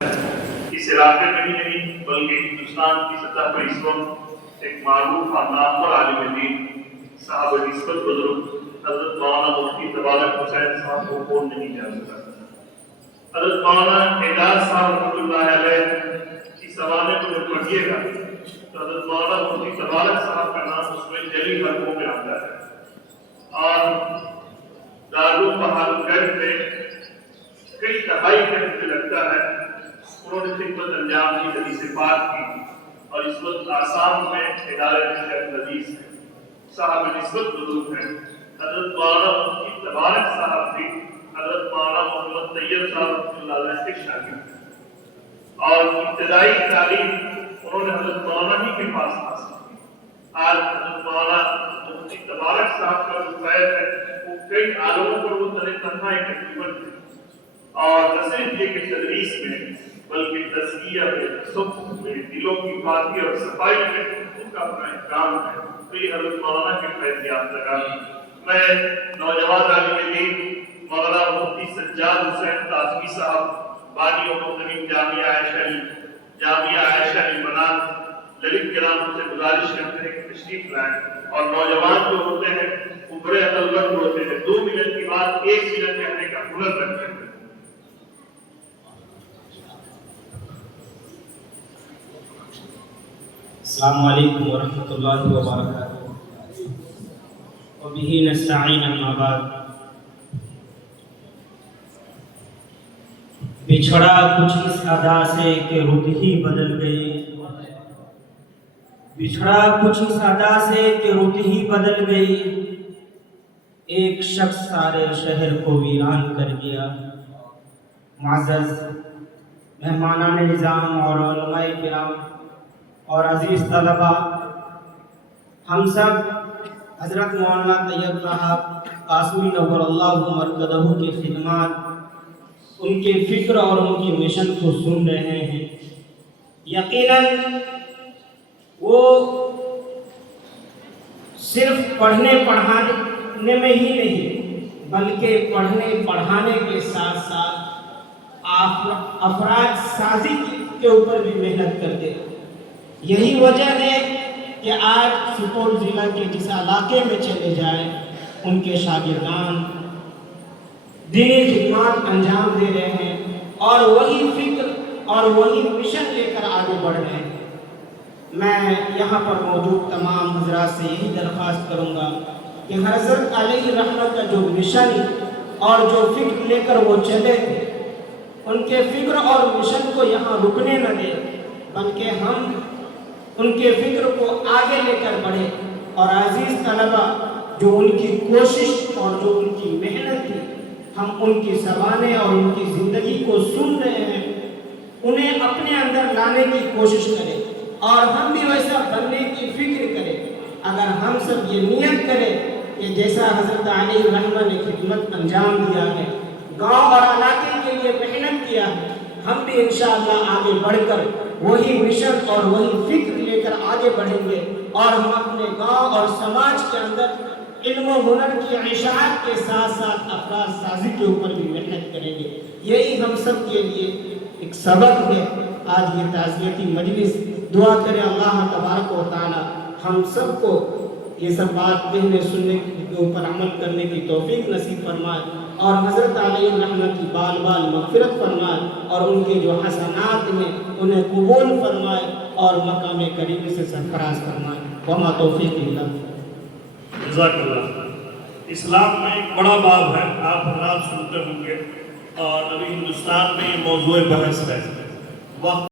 اس علاقے میں ہی نہیں بلکہ ہندوستان کی سطح پر اس وقت ایک معروف اور نامور عالم دین صاحب نسبت بزرگ حضرت مولانا مفتی تبارک حسین صاحب کو کون نہیں جان سکتا۔ حضرت مولانا اعجاز صاحب رحمۃ اللہ علیہ کی زمانے کو جب پڑھیے گا تو حضرت مولانا مفتی تبارک صاحب کا نام اس میں جلی حرفوں میں آتا ہے، اور دارالبہارگنج میں کئی دہائی کے مجھے لگتا ہے انہوں نے خدمت انجام کی، حدیث پاک کی، اور اس وقت آسام میں ادارے شیخ حدیث صاحب نسبت بزرگ ہیں۔ حضرت مولانا مفتی تبارک صاحب بھی حضرت مولانا محمد طیب صاحب رحمۃ اللہ علیہ کے شاگرد، اور ابتدائی تعلیم انہوں نے حضرت مولانا ہی کے پاس حاصل کی۔ آج حضرت مولانا مفتی تبارک صاحب کا جو فیض ہے وہ کئی عالموں پر وہ تنہا ایک تقریباً ہے، اور نہ صرف یہ کہ تدریس میں بلکہ تزکیہ میں، تصوف میں، دلوں کی پاکی اور صفائی میں ان کا اپنا احکام ہے۔ تو یہ حضرت مولانا کے فیض یافتہ میں نوجوان عالم دین مولانا مفتی سجاد حسین قاسمی صاحب بانی و محترم جامعہ عائشہ المنان للت کرام سے گزارش کرتے ہیں کہ تشریف لائیں، اور نوجوان جو ہوتے ہیں وہ بڑے عقل مند ہوتے ہیں، 2 منٹ کی بات 1 منٹ کہنے کا ہنر رکھتے ہیں۔ السلام علیکم ورحمۃ اللہ وبرکاتہ۔ وبہ نستعین، اما بعد۔ بچھڑا کچھ اس ادا سے کہ رت ہی بدل گئی، بچھڑا کچھ اس ادا سے کہ رت ہی بدل گئی، ایک شخص سارے شہر کو ویران کر گیا۔ معزز مہمانان نظام اور علماء کرام اور عزیز طلباء، ہم سب حضرت مولانا طیب صاحب قاسمی نور اللہ مرکزہ کی خدمات، ان کے فکر اور ان کی مشن کو سن رہے ہیں۔ یقیناً وہ صرف پڑھنے پڑھانے میں ہی نہیں بلکہ پڑھنے پڑھانے کے ساتھ ساتھ افراد سازی کے اوپر بھی محنت کرتے ہیں۔ یہی وجہ ہے کہ آج سپول ضلع کے جس علاقے میں چلے جائیں ان کے شاگردان دینی خدمات انجام دے رہے ہیں، اور وہی فکر اور وہی مشن لے کر آگے بڑھ رہے ہیں۔ میں یہاں پر موجود تمام حضرات سے یہی درخواست کروں گا کہ حضرت علیہ رحمت کا جو مشن اور جو فکر لے کر وہ چلے تھے، ان کے فکر اور مشن کو یہاں رکنے نہ دیں، بلکہ ہم ان کے فکر کو آگے لے کر بڑھے، اور عزیز طلباء جو ان کی کوشش اور جو ان کی محنت تھی، ہم ان کی زبانیں اور ان کی زندگی کو سن رہے ہیں، انہیں اپنے اندر لانے کی کوشش کریں، اور ہم بھی ویسا بننے کی فکر کریں۔ اگر ہم سب یہ نیت کریں کہ جیسا حضرت علی رحمہ نے خدمت انجام دیا ہے، گاؤں اور علاقے کے لیے محنت کیا ہے، ہم بھی انشاءاللہ آگے بڑھ کر وہی مشن اور وہی فکر لے کر آگے بڑھیں گے، اور ہم اپنے گاؤں اور سماج کے اندر علم و ہنر کی اشاعت کے ساتھ ساتھ افراد سازی کے اوپر بھی محنت کریں گے۔ یہی ہم سب کے لیے ایک سبق ہے۔ آج یہ تعزیتی مجلس، دعا کرے اللہ تبارک و تعالی ہم سب کو یہ سب بات کہنے سننے کے اوپر عمل کرنے کی توفیق نصیب فرمائے، اور حضرت علیہ رحمت کی بال بال مغفرت فرمائے، اور ان کے جو حسنات ہیں انہیں قبول فرمائے، اور مقام کریم سے سرفراز فرمائے۔ وما توفیق الا باللہ۔ جزاک اللہ۔ اسلام میں ایک بڑا باب ہے، آپ حضرات سنتے ہوں گے، اور ابھی ہندوستان میں یہ موضوع بحث ہے۔ وقت